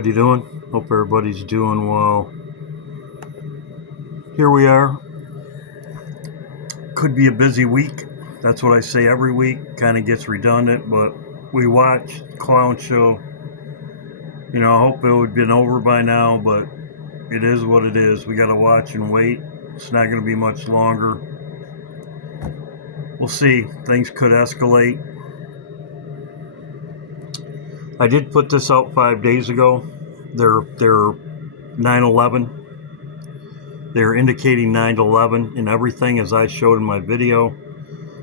everybody doing? Hope everybody's doing well. Here we are. Could be a busy week. That's what I say every week. Kind of gets redundant, but we watched Clown Show. I hope it would have been over by now, but it is what it is. We got to watch and wait. It's not going to be much longer. We'll see. Things could escalate. I did put this out 5 days ago. They're 9/11. They're indicating 9/11 in everything, as I showed in my video.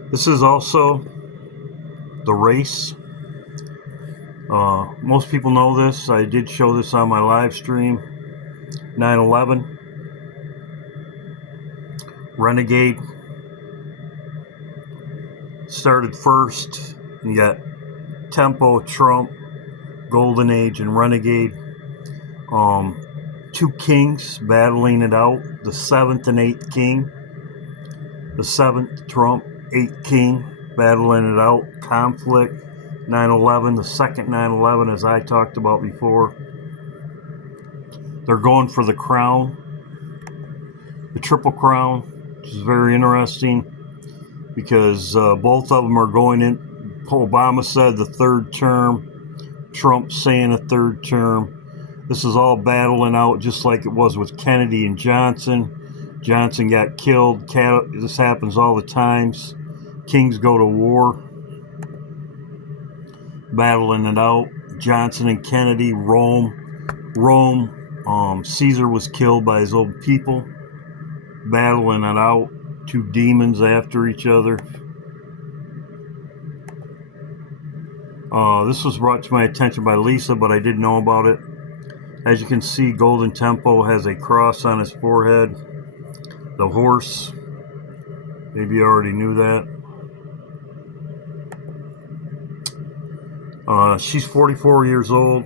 This is also the race. Most people know this. I did show this on my live stream. 9/11. Renegade started first. You got Tempo, Trump, Golden Age, and Renegade. Two kings battling it out. The 7th and 8th king. The 7th Trump, 8th king battling it out. Conflict. 9/11, the second 9/11, as I talked about before. They're going for the crown. The Triple Crown, which is very interesting because both of them are going in. Obama said the third term. Trump saying a third term. This is all battling out just like it was with Kennedy and Johnson. Johnson got killed. This happens all the times. Kings go to war. Battling it out. Johnson and Kennedy, Rome. Caesar was killed by his own people. Battling it out. Two demons after each other. This was brought to my attention by Lisa, but I didn't know about it. As you can see, Golden Tempo has a cross on his forehead. The horse. Maybe you already knew that. She's 44 years old.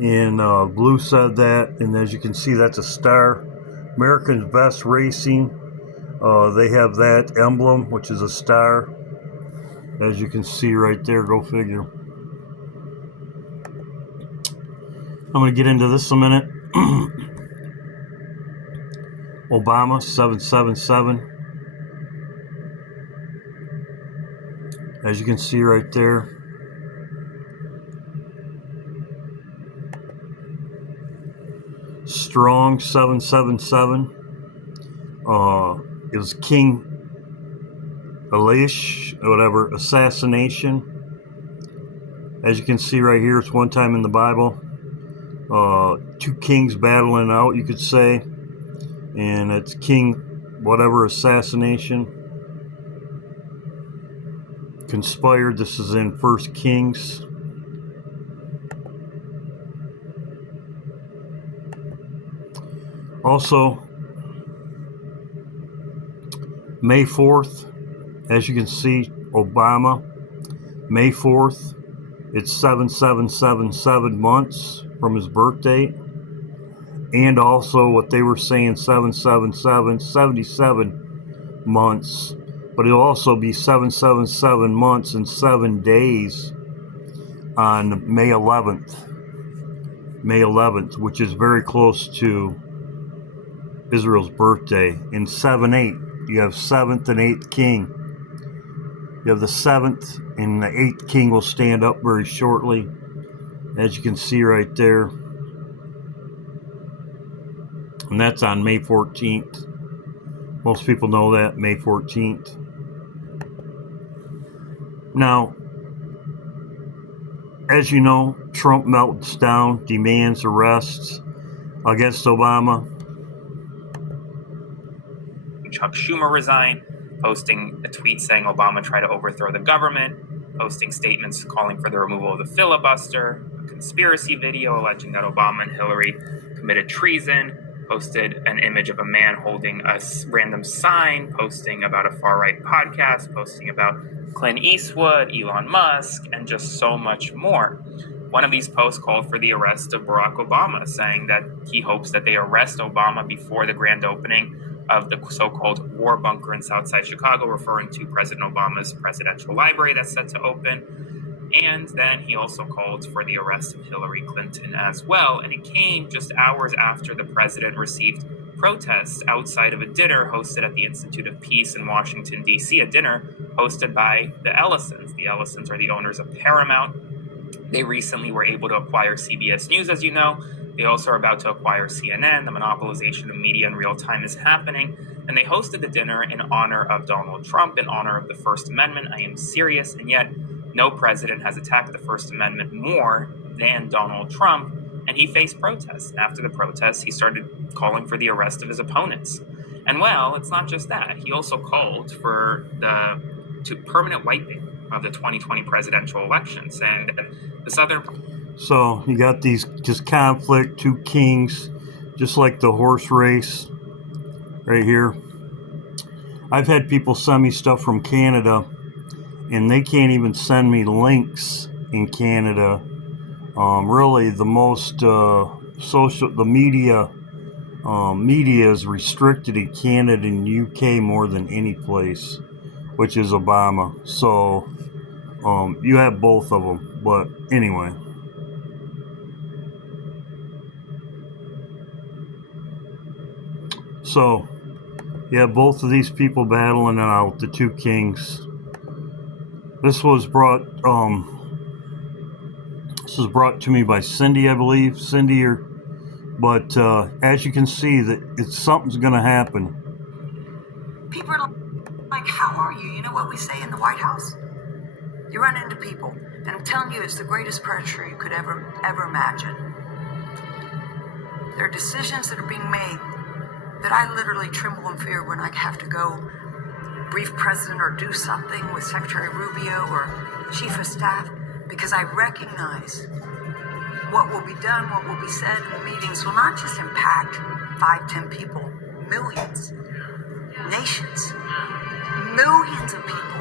And Blue said that. And as you can see, that's a star. American Vest Racing. They have that emblem, which is a star. As you can see right there, go figure. I'm going to get into this in a minute. Obama, 777. As you can see right there. Strong, 777. It was King Elish, whatever, assassination. As you can see right here, it's one time in the Bible. Two kings battling out, you could say. And it's King whatever assassination. Conspired. This is in 1 Kings. Also, May 4th, as you can see, Obama, May 4th, it's 7777 months from his birthday. And also what they were saying, 77 months. But it'll also be 777 months and 7 days on May 11th. May 11th, which is very close to Israel's birthday. In 7/8, you have 7th and 8th king. You have the 7th and the 8th king will stand up very shortly, as you can see right there. And that's on May 14th. Most people know that, May 14th. Now, as you know, Trump melts down, demands arrests against Obama. Chuck Schumer resign, posting a tweet saying Obama tried to overthrow the government, posting statements calling for the removal of the filibuster, a conspiracy video alleging that Obama and Hillary committed treason, posted an image of a man holding a random sign, posting about a far-right podcast, posting about Clint Eastwood, Elon Musk, and just so much more. One of these posts called for the arrest of Barack Obama, saying that he hopes that they arrest Obama before the grand opening of the so-called war bunker in Southside Chicago, referring to President Obama's presidential library that's set to open. And then he also called for the arrest of Hillary Clinton as well. And it came just hours after the president received protests outside of a dinner hosted at the Institute of Peace in Washington, D.C., a dinner hosted by the Ellisons. The Ellisons are the owners of Paramount. They recently were able to acquire CBS News, as you know. They also are about to acquire CNN. The monopolization of media in real time is happening. And they hosted the dinner in honor of Donald Trump, in honor of the First Amendment. I am serious. And yet, no president has attacked the First Amendment more than Donald Trump. And he faced protests. And after the protests, he started calling for the arrest of his opponents. And well, it's not just that. He also called for the permanent wiping of the 2020 presidential election, saying that the Southern... So you got these just conflict, two kings, just like the horse race right here. I've had people send me stuff from Canada, and they can't even send me links in Canada. Really, the most the media is restricted in Canada and UK more than any place, which is Obama. So you have both of them, but anyway. So you have both of these people battling it out, the two kings. This was brought to me by Cindy, I believe. Cindy, but as you can see, that something's going to happen. People are like, how are you? You know what we say in the White House? You run into people, and I'm telling you, it's the greatest pressure you could ever imagine. There are decisions that are being made that I literally tremble in fear when I have to go brief president or do something with Secretary Rubio or Chief of Staff, because I recognize what will be done, what will be said in the meetings will not just impact 5, 10 people, millions, nations, millions of people.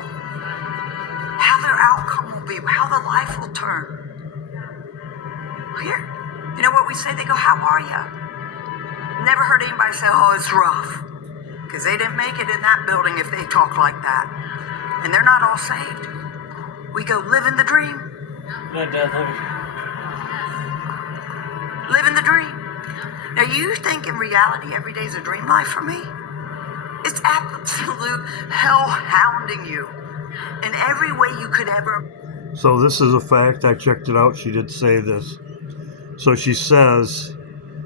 How their outcome will be, how the life will turn. Here, you know what we say? They go, how are you? Never heard anybody say, oh, it's rough. Because they didn't make it in that building if they talk like that. And they're not all saved. We go, living the dream. Living the dream. Now you think in reality every day is a dream life for me? It's absolute hell hounding you in every way you could ever. So this is a fact. I checked it out. She did say this. So she says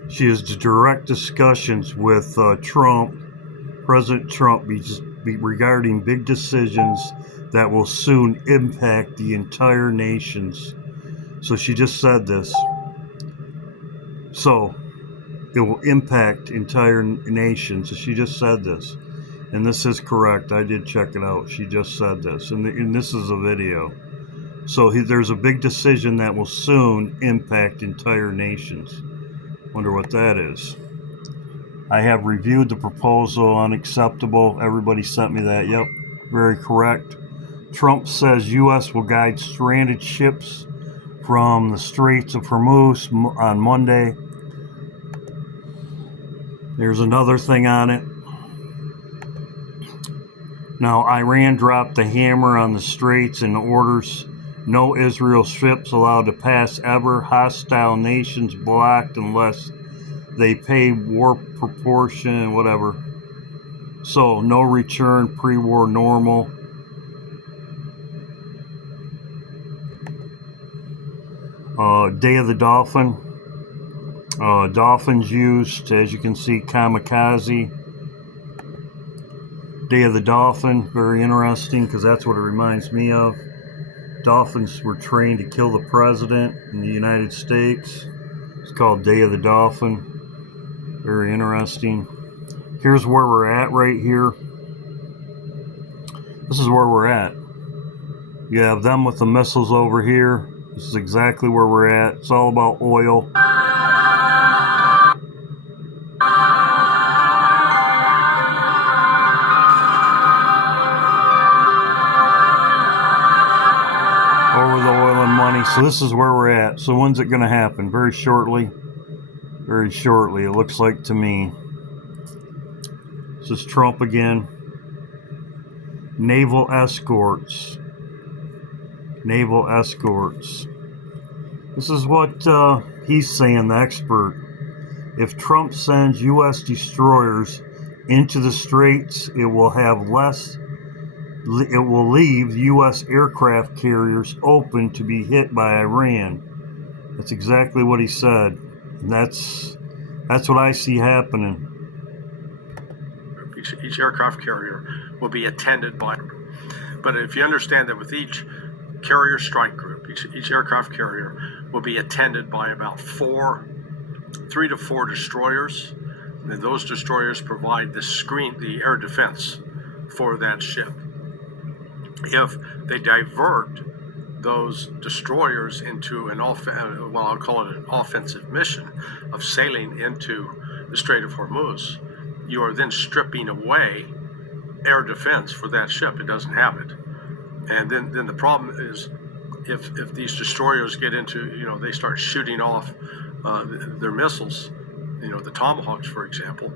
she has direct discussions with Trump, President Trump, regarding big decisions that will soon impact the entire nations. So she just said this. So it will impact entire nations. So she just said this. And this is correct. I did check it out. She just said this. And this is a video. So there's a big decision that will soon impact entire nations. Wonder what that is. I have reviewed the proposal, unacceptable. Everybody sent me that. Yep, very correct. Trump says U.S. will guide stranded ships from the Straits of Hormuz on Monday. There's another thing on it. Now, Iran dropped the hammer on the Straits and orders no Israel ships allowed to pass ever. Hostile nations blocked unless they pay war proportion, whatever. So, no return, pre-war normal. Day of the Dolphin. Dolphins used, as you can see, kamikaze. Day of the Dolphin, very interesting because that's what it reminds me of. Dolphins were trained to kill the president in the United States. It's called Day of the Dolphin. Very interesting. Here's where we're at right here. This is where we're at. You have them with the missiles over here. This is exactly where we're at. It's all about oil. So this is where we're at. So when's it going to happen? Very shortly. Very shortly, it looks like to me. This is Trump again. Naval escorts. naval escorts. This is what he's saying, the expert. If Trump sends U.S. destroyers into the straits, it will leave U.S. aircraft carriers open to be hit by Iran. That's exactly what he said. And that's what I see happening. Each aircraft carrier will be attended by, but if you understand that with each carrier strike group, each aircraft carrier will be attended by about 3 to 4 destroyers, and those destroyers provide the air defense for that ship. If they divert those destroyers into I'll call it an offensive mission of sailing into the Strait of Hormuz, you are then stripping away air defense for that ship. It doesn't have it. And then the problem is if these destroyers get into, they start shooting off their missiles, the Tomahawks, for example,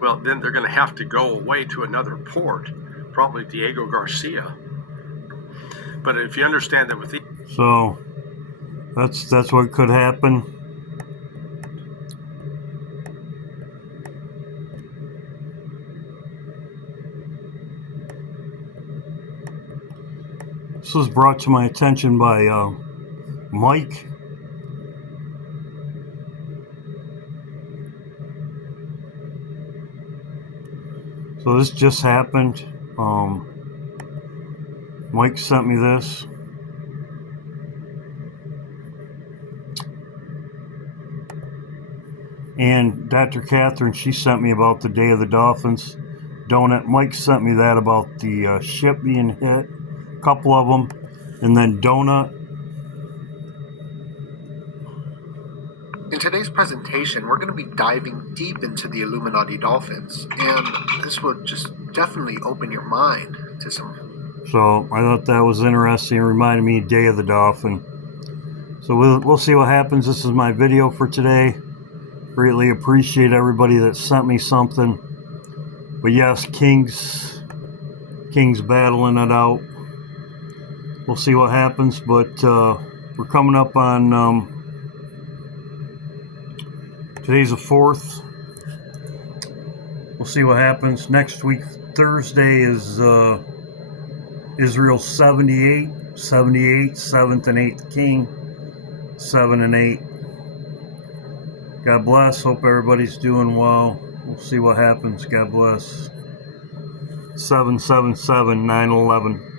well, then they're going to have to go away to another port, probably Diego Garcia. But if you understand that with So that's what could happen. This was brought to my attention by Mike. So this just happened. Mike sent me this. And Dr. Catherine, she sent me about the Day of the Dolphins donut. Mike sent me that about the ship being hit. A couple of them. And then donut. In today's presentation, we're going to be diving deep into the Illuminati dolphins, and this would just definitely open your mind to some. So I thought that was interesting. It reminded me of Day of the Dolphin. So we'll see what happens. This is my video for today. Greatly appreciate everybody that sent me something. But yes, King's battling it out. We'll see what happens, but we're coming up on today's the 4th. We'll see what happens. Next week, Thursday, is Israel's 78, 7th and 8th king, 7 and 8. God bless. Hope everybody's doing well. We'll see what happens. God bless. 777 911.